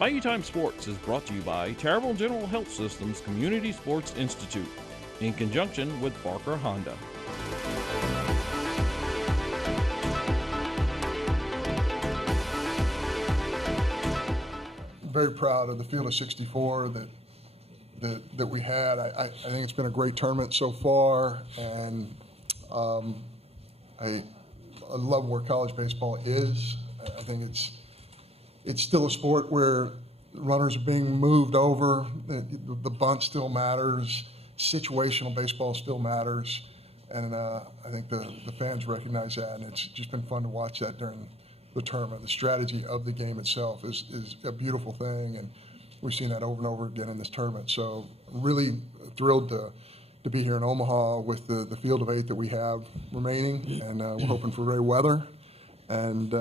Bayou Time Sports is brought to you by Terrible General Health System's Community Sports Institute in conjunction with Barker Honda. Very proud of the field of 64 that we had. I think it's been a great tournament so far, and I love where college baseball is. I think it's still a sport where runners are being moved over. The bunt still matters. Situational baseball still matters, and I think the fans recognize that, and it's just been fun to watch that during the tournament. The strategy of the game itself is a beautiful thing, and we've seen that over and over again in this tournament. So really thrilled to be here in Omaha with the field of 8 that we have remaining, and we're hoping for great weather. And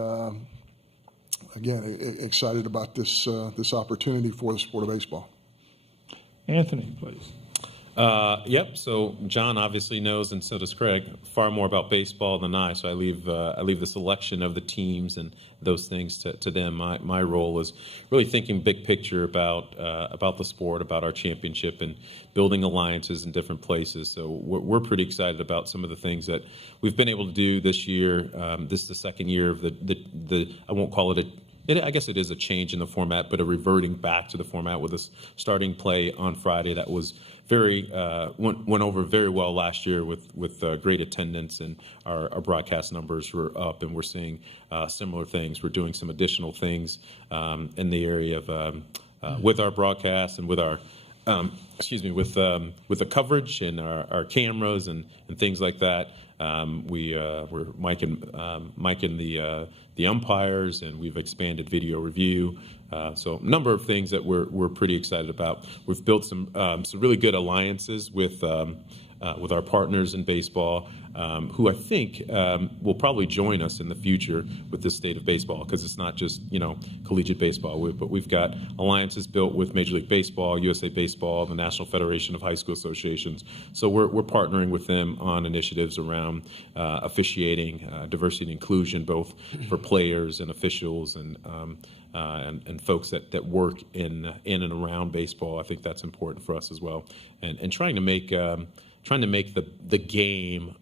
again, excited about this opportunity for the sport of baseball. Anthony, please. Yep. So John obviously knows, and so does Craig, far more about baseball than I. So I leave the selection of the teams and those things to them. My role is really thinking big picture about the sport, about our championship, and building alliances in different places. So we're pretty excited about some of the things that we've been able to do this year. This is the second year of the I won't call it I guess it is a change in the format, but a reverting back to the format with us starting play on Friday. That was went over very well last year with great attendance, and our broadcast numbers were up, and we're seeing similar things. We're doing some additional things in the area of with our broadcast and with our with the coverage and our cameras and things like that. We're micing the umpires, and we've expanded video review. So a number of things that we're pretty excited about. We've built some really good alliances with our partners in baseball, who I think will probably join us in the future with this state of baseball, because it's not just collegiate baseball, but we've got alliances built with Major League Baseball, USA Baseball, the National Federation of High School Associations. So we're partnering with them on initiatives around officiating, diversity and inclusion, both for players and officials and folks that work in and around baseball. I think that's important for us as well, and trying to make the game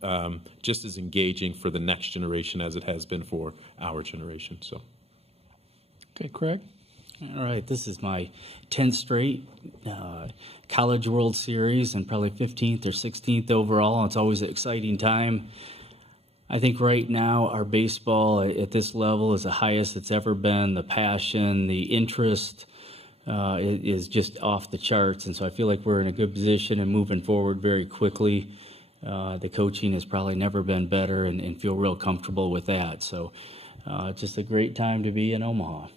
just as engaging for the next generation as it has been for our generation. So, okay, Craig. All right, this is my 10th straight College World Series, and probably 15th or 16th overall. It's always an exciting time. I think right now our baseball at this level is the highest it's ever been. The passion, the interest is just off the charts, and so I feel like we're in a good position and moving forward very quickly. The coaching has probably never been better, and feel real comfortable with that. So just a great time to be in Omaha.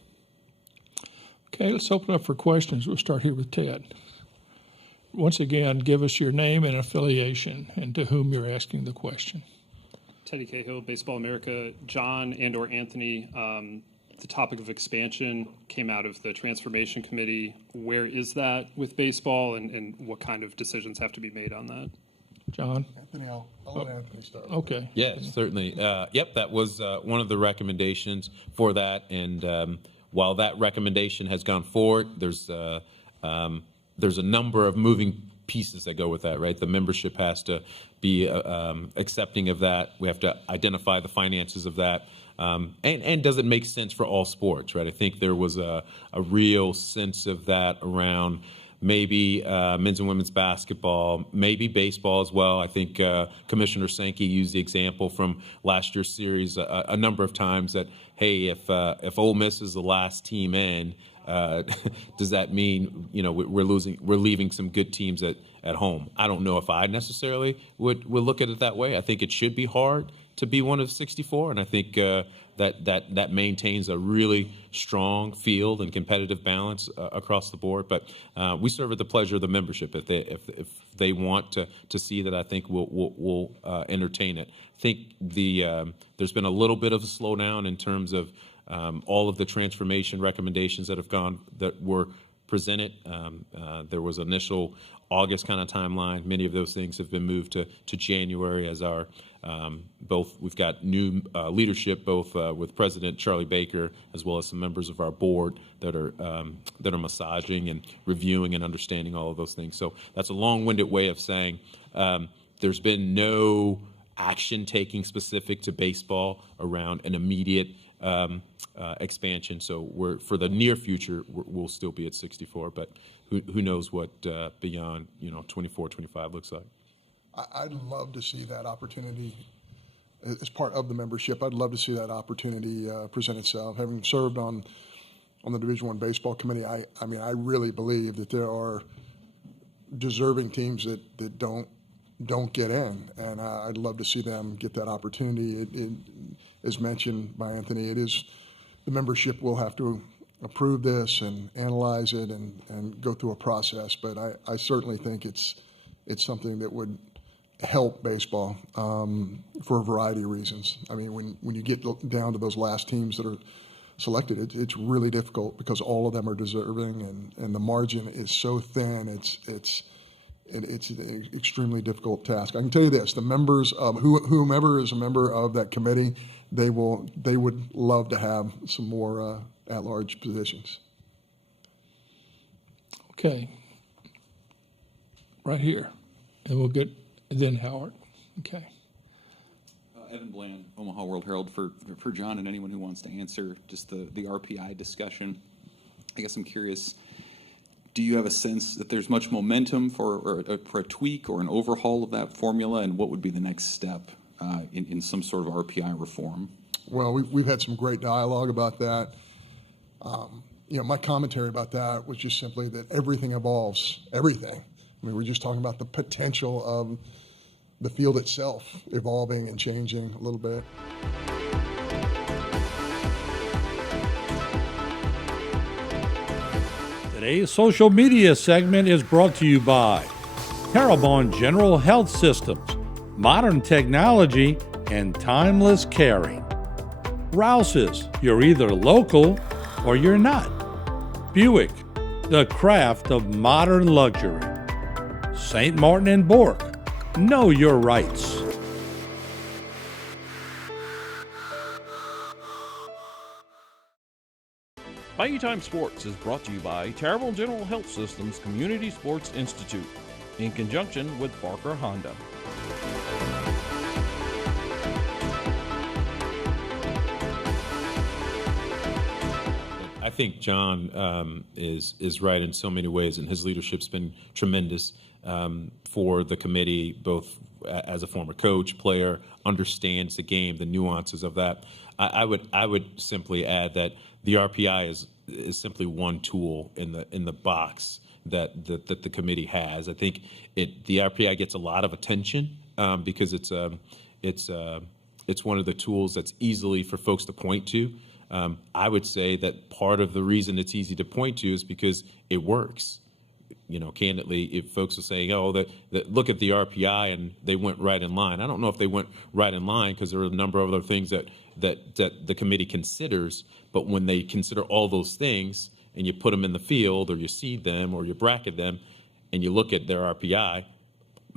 Okay, let's open up for questions. We'll start here with Ted. Once again, give us your name and affiliation and to whom you're asking the question. Teddy Cahill, Baseball America. John and/or Anthony, the topic of expansion came out of the Transformation Committee. Where is that with baseball, and what kind of decisions have to be made on that? John? Anthony, I'll let Anthony start. Okay. Yeah, certainly. Yep, that was one of the recommendations for that. And while that recommendation has gone forward, there's a number of moving pieces that go with that, right? The membership has to be accepting of that. We have to identify the finances of that. And does it make sense for all sports, right? I think there was a real sense of that around maybe men's and women's basketball, maybe baseball as well. I think Commissioner Sankey used the example from last year's series a number of times that, hey, if Ole Miss is the last team in, does that mean we're leaving some good teams at home? I don't know if I necessarily would look at it that way. I think it should be hard to be one of 64, and I think that maintains a really strong field and competitive balance across the board. But we serve at the pleasure of the membership. If they want to see that, I think we'll entertain it. I think there's been a little bit of a slowdown in terms of all of the transformation recommendations that were presented. There was initial August kind of timeline. Many of those things have been moved to January as our We've got new leadership, both with President Charlie Baker as well as some members of our board that are massaging and reviewing and understanding all of those things. So that's a long-winded way of saying there's been no action taking specific to baseball around an immediate expansion. So for the near future, we'll still be at 64, but who knows what beyond 24, 25 looks like. I'd love to see that opportunity as part of the membership. I'd love to see that opportunity present itself. Having served on the Division I baseball committee, I really believe that there are deserving teams that don't get in, and I'd love to see them get that opportunity. As mentioned by Anthony, the membership will have to approve this and analyze it and go through a process, but I certainly think it's something that would help baseball for a variety of reasons. I mean, when you get down to those last teams that are selected, it's really difficult because all of them are deserving, and the margin is so thin. It's an extremely difficult task. I can tell you this: the members of whomever is a member of that committee, they would love to have some more at-large positions. Okay. Right here, and we'll get then Howard. Okay. Evan Bland, Omaha World Herald, for John and anyone who wants to answer just the RPI discussion. I guess I'm curious, do you have a sense that there's much momentum for a tweak or an overhaul of that formula, and what would be the next step in some sort of RPI reform? Well, we've had some great dialogue about that. My commentary about that was just simply that everything evolves, everything. I mean, we're just talking about the potential of the field itself evolving and changing a little bit. Today's social media segment is brought to you by Terrebonne General Health Systems, modern technology and timeless caring. Rouse's, you're either local or you're not. Buick, the craft of modern luxury. St. Martin and Bork, know your rights. Bayou Time Sports is brought to you by Terrebonne General Health Systems Community Sports Institute in conjunction with Barker Honda. I think John is right in so many ways, and his leadership's been tremendous for the committee, both as a former coach, player, understands the game, the nuances of that. I would simply add that the RPI is simply one tool in the box that the committee has. I think the RPI gets a lot of attention because it's one of the tools that's easily for folks to point to. I would say that part of the reason it's easy to point to is because it works. Candidly, if folks are saying, that look at the RPI and they went right in line. I don't know if they went right in line because there are a number of other things that the committee considers. But when they consider all those things and you put them in the field or you seed them or you bracket them and you look at their RPI,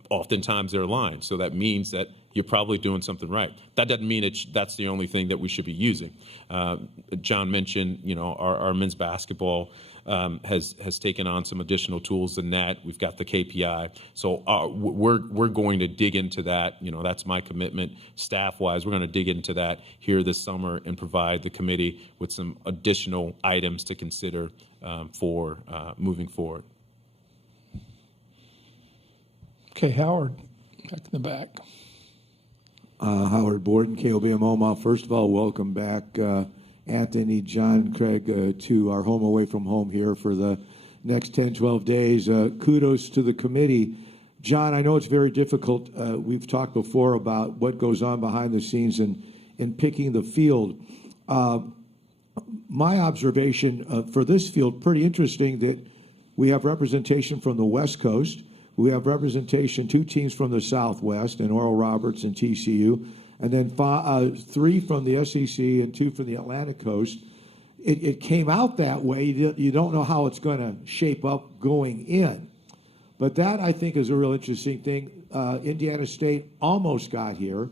oftentimes they're aligned. So that means that you're probably doing something right. That doesn't mean that's the only thing that we should be using. John mentioned, our men's basketball has taken on some additional tools than that. We've got the KPI. So we're going to dig into that. That's my commitment staff-wise. We're going to dig into that here this summer and provide the committee with some additional items to consider for moving forward. Okay, Howard, back in the back. Howard Borden, KOBM Omaha. First of all, welcome back, Anthony, John, Craig, to our home away from home here for the next 10, 12 days. Kudos to the committee. John, I know it's very difficult. We've talked before about what goes on behind the scenes in picking the field. My observation for this field, pretty interesting that we have representation from the West Coast. We have representation, 2 teams from the Southwest, and Oral Roberts and TCU, and then 3 from the SEC and 2 from the Atlantic Coast. It came out that way. You don't know how it's going to shape up going in. But that, I think, is a real interesting thing. Indiana State almost got here.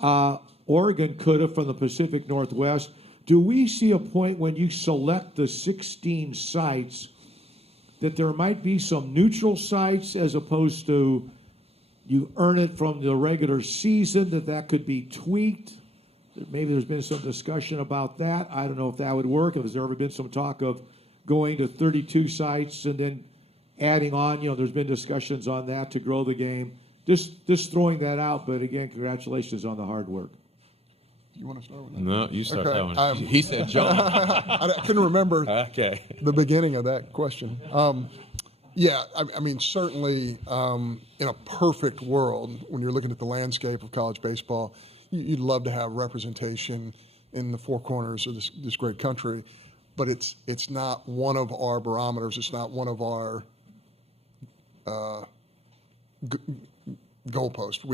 Oregon could have from the Pacific Northwest. Do we see a point when you select the 16 sites that there might be some neutral sites as opposed to you earn it from the regular season, that could be tweaked? Maybe there's been some discussion about that. I don't know if that would work. Has there ever been some talk of going to 32 sites and then adding on? There's been discussions on that to grow the game. Just throwing that out, but again, congratulations on the hard work. You want to start with that? No, you start Okay, that one. He said John. I couldn't remember Okay. the beginning of that question. Yeah, I mean, certainly in a perfect world, when you're looking at the landscape of college baseball, you'd love to have representation in the four corners of this great country, but it's not one of our barometers. It's not one of our goalposts.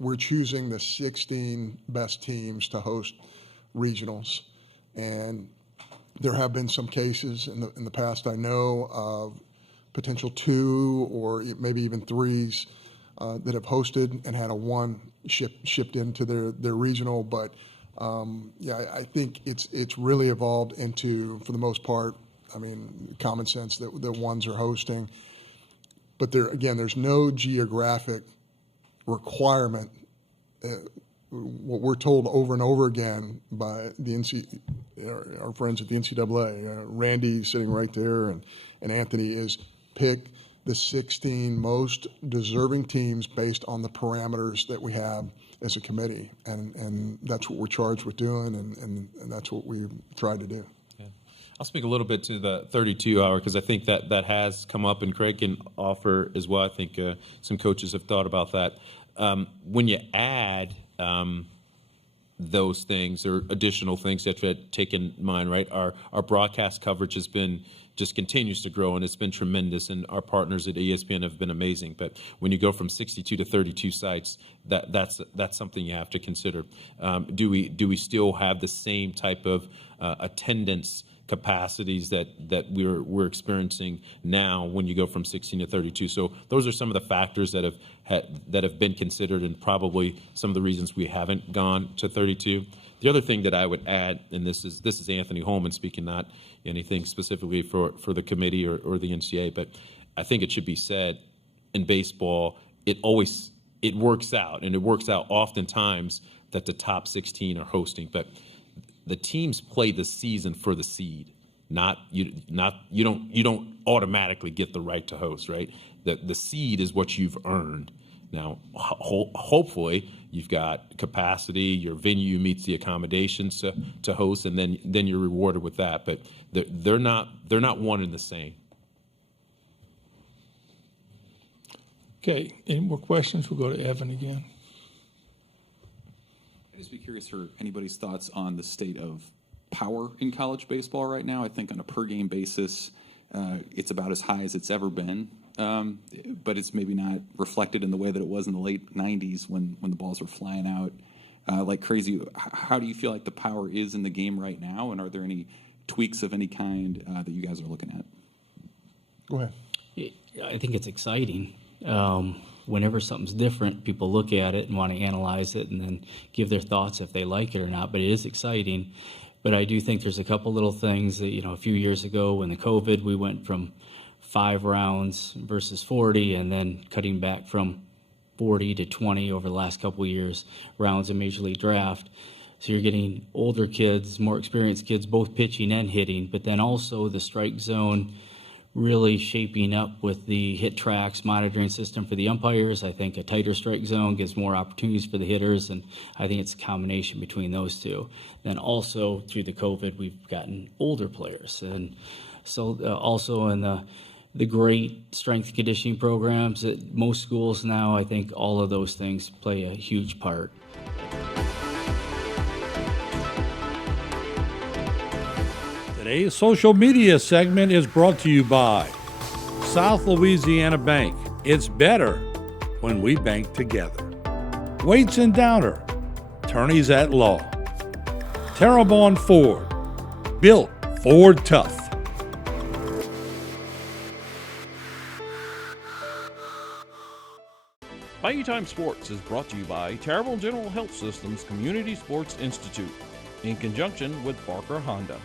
We're choosing the 16 best teams to host regionals, and there have been some cases in the past, I know, of potential 2 or maybe even 3s that have hosted and had a 1 shipped into their regional. But yeah, I think it's really evolved into, for the most part, I mean, common sense that the 1s are hosting. But there's no geographic requirement. What we're told over and over again by our friends at the NCAA, Randy sitting right there, and Anthony, is pick the 16 most deserving teams based on the parameters that we have as a committee, and that's what we're charged with doing, and that's what we've tried to do. I'll speak a little bit to the 32-hour because I think that has come up, and Craig can offer as well. I think some coaches have thought about that. When you add those things or additional things that you have to take in mind, right? Our broadcast coverage just continues to grow, and it's been tremendous, and our partners at ESPN have been amazing. But when you go from 62 to 32 sites, that's something you have to consider. Do we still have the same type of attendance capacities that we're experiencing now when you go from 16 to 32? So those are some of the factors that have been considered, and probably some of the reasons we haven't gone to 32. The other thing that I would add, and this is Anthony Houma speaking, not anything specifically for the committee or the NCAA, but I think it should be said, in baseball, it works out, and it works out oftentimes that the top 16 are hosting, but the teams play the season for the seed. You don't automatically get the right to host, right? The seed is what you've earned. Now, hopefully, you've got capacity, your venue meets the accommodations to host, and then you're rewarded with that. But they're not one and the same. Okay, any more questions? We'll go to Evan again. I'd just be curious for anybody's thoughts on the state of power in college baseball right now. I think on a per game basis, it's about as high as it's ever been, but it's maybe not reflected in the way that it was in the late 90s when the balls were flying out like crazy. How do you feel like the power is in the game right now, and are there any tweaks of any kind that you guys are looking at? Go ahead. I think it's exciting. Whenever something's different, people look at it and want to analyze it and then give their thoughts if they like it or not. But it is exciting. But I do think there's a couple little things that, a few years ago when the COVID, we went from 5 rounds versus 40, and then cutting back from 40 to 20 over the last couple of years, rounds of Major League Draft. So you're getting older kids, more experienced kids, both pitching and hitting, but then also the strike zone really shaping up with the hit tracks monitoring system for the umpires. I think a tighter strike zone gives more opportunities for the hitters, and I think it's a combination between those two. Then also through the COVID, we've gotten older players, and so also in the great strength conditioning programs at most schools now, I think all of those things play a huge part. Today's social media segment is brought to you by South Louisiana Bank. It's better when we bank together. Waits and Downer, attorneys at law. Terrebonne Ford, built Ford tough. Bayou Bayou Time Sports is brought to you by Terrible General Health Systems Community Sports Institute in conjunction with Barker Honda.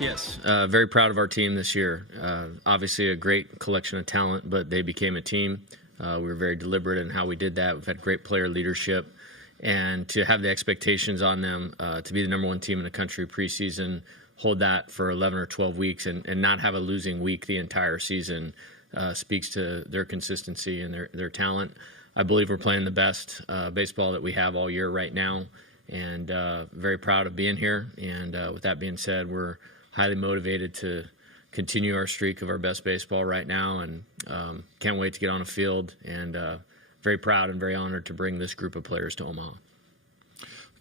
Yes, very proud of our team this year. Obviously a great collection of talent, but they became a team. We were very deliberate in how we did that. We've had great player leadership, and to have the expectations on them to be the number one team in the country preseason, hold that for 11 or 12 weeks and not have a losing week the entire season speaks to their consistency and their talent. I believe we're playing the best baseball that we have all year right now, and very proud of being here. And with that being said, we're highly motivated to continue our streak of our best baseball right now, and can't wait to get on a field, and very proud and very honored to bring this group of players to Omaha.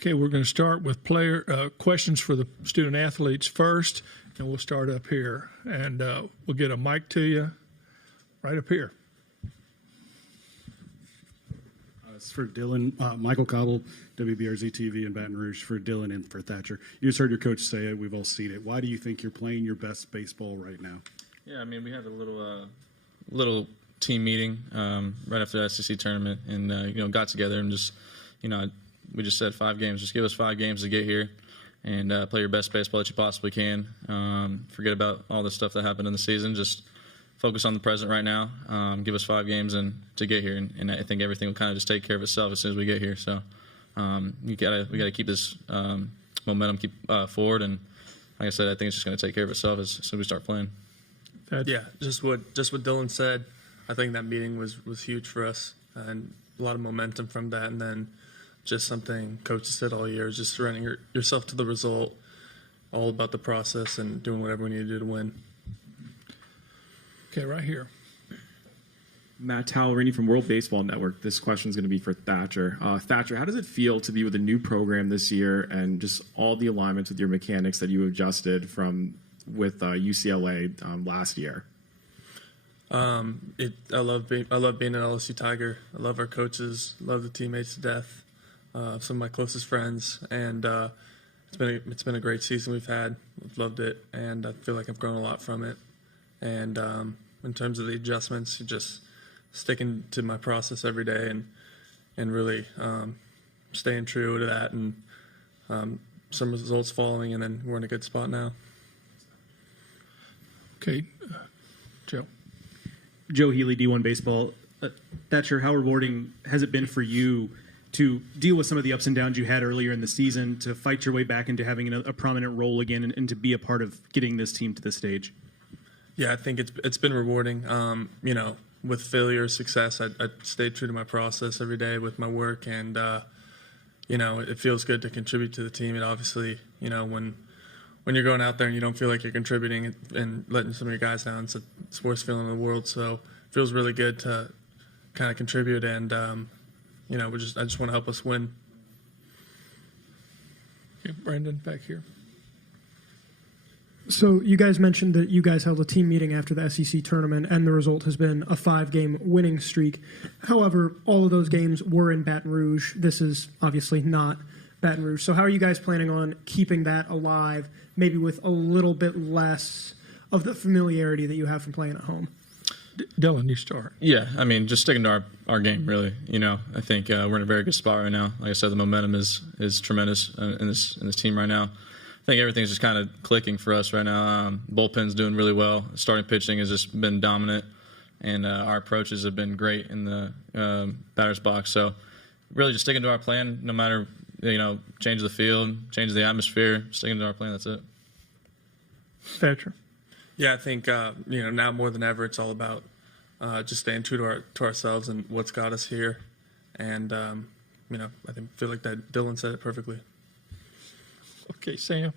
Okay, we're going to start with player questions for the student athletes first, and we'll start up here. And we'll get a mic to you right up here. It's for Dylan. Michael Cobble, WBRZ TV in Baton Rouge, for Dylan and for Thatcher. You just heard your coach say it. We've all seen it. Why do you think you're playing your best baseball right now? Yeah, I mean, we had a little team meeting right after the SEC tournament, and got together and just, we just said 5 games. Just give us 5 games to get here and play your best baseball that you possibly can. Forget about all the stuff that happened in the season. Just focus on the present right now. Give us 5 games and to get here, and I think everything will kind of just take care of itself as soon as we get here. So we gotta keep this momentum forward, and like I said, I think it's just going to take care of itself as soon as we start playing. Yeah, just what Dylan said. I think that meeting was huge for us, and a lot of momentum from that, and then just something coaches said all year is just surrendering yourself to the result, all about the process and doing whatever we need to do to win. Okay, right here. Matt Tallerini from World Baseball Network. This question is going to be for Thatcher. Thatcher, how does it feel to be with a new program this year and just all the alignments with your mechanics that you adjusted with UCLA last year? I love being an LSU Tiger. I love our coaches, love the teammates to death. Some of my closest friends, and it's been a great season we've had. I've loved it, and I feel like I've grown a lot from it. And in terms of the adjustments, just sticking to my process every day and really staying true to that, and some results following, and then we're in a good spot now. Okay, Joe. Joe Healy, D1 Baseball. Thatcher, how rewarding has it been for you to deal with some of the ups and downs you had earlier in the season, to fight your way back into having a prominent role again, and to be a part of getting this team to this stage? Yeah, I think it's been rewarding. With failure or success, I stayed true to my process every day with my work, and it feels good to contribute to the team. It obviously, when you're going out there and you don't feel like you're contributing and letting some of your guys down, it's the worst feeling in the world. So it feels really good to kind of contribute, and I just want to help us win. Okay, Brandon, back here. So you guys mentioned that you guys held a team meeting after the SEC tournament, and the result has been a 5-game winning streak. However, all of those games were in Baton Rouge. This is obviously not Baton Rouge. So how are you guys planning on keeping that alive, maybe with a little bit less of the familiarity that you have from playing at home? Dylan, you start. Yeah, I mean, just sticking to our game, really. I think we're in a very good spot right now. Like I said, the momentum is tremendous in this team right now. I think everything's just kind of clicking for us right now. Bullpen's doing really well. Starting pitching has just been dominant, and our approaches have been great in the batter's box. So really just sticking to our plan, no matter, change the field, change the atmosphere, sticking to our plan, that's it. Thatcher. Yeah, I think, now more than ever, it's all about just staying true to ourselves and what's got us here. And, I feel like that Dylan said it perfectly. Okay, Sam.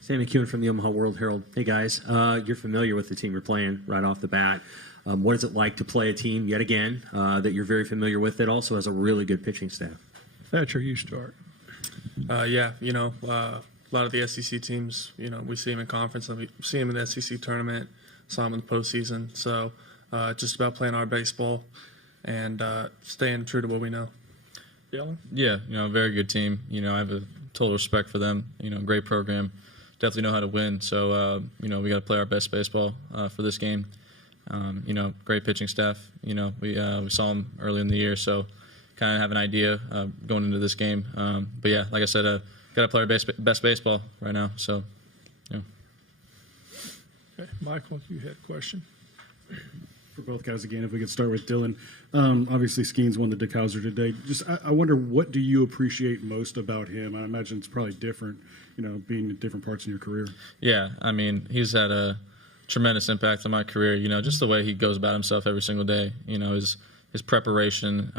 Sam McEwen from the Omaha World Herald. Hey, guys. You're familiar with the team you're playing right off the bat. What is it like to play a team, yet again, that you're very familiar with, that also has a really good pitching staff? Thatcher, you start. A lot of the SEC teams, we see them in conference, and we see them in the SEC tournament, saw them in the postseason. So just about playing our baseball and staying true to what we know. Dylan? Yeah, very good team. I have a total respect for them. Great program. definitely know how to win. So, we got to play our best baseball for this game. Great pitching staff. We saw them early in the year, so kind of have an idea going into this game. But yeah, like I said, got to play our best baseball right now. So, yeah. Okay, Michael, you had a question. For both guys again, if we could start with Dylan. Obviously, Skeens won the DeKalser today. I wonder, what do you appreciate most about him? I imagine it's probably different, being in different parts in your career. Yeah, he's had a tremendous impact on my career. Just the way he goes about himself every single day. His preparation.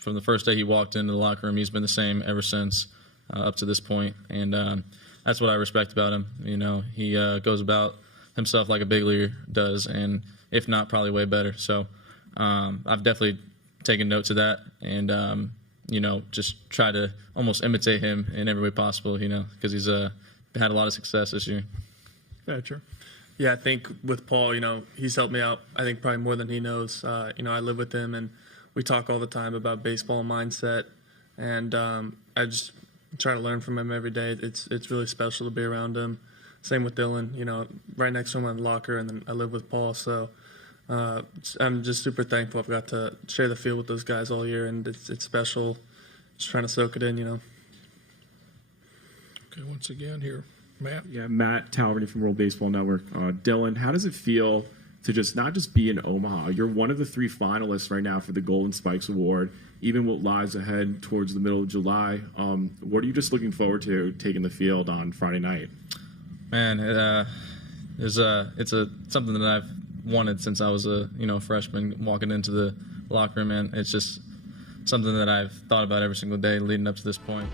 From the first day he walked into the locker room, he's been the same ever since up to this point. And that's what I respect about him. He goes about himself like a big leaguer does, and if not, probably way better. So I've definitely taken note to that, and just try to almost imitate him in every way possible. Because he's had a lot of success this year. Thatcher. Yeah, I think with Paul, he's helped me out, I think probably more than he knows. I live with him, and we talk all the time about baseball and mindset, and I just try to learn from him every day. It's really special to be around him. Same with Dylan, right next to him in the locker, and then I live with Paul, so I'm just super thankful I've got to share the field with those guys all year, and it's special. Just trying to soak it in, Okay, once again here, Matt. Yeah, Matt Talverney from World Baseball Network. Dylan, how does it feel to not just be in Omaha? You're one of the 3 finalists right now for the Golden Spikes Award, even what lies ahead towards the middle of July. What are you just looking forward to taking the field on Friday night? Man, it's something that I've wanted since I was a freshman, walking into the locker room, and it's just something that I've thought about every single day leading up to this point.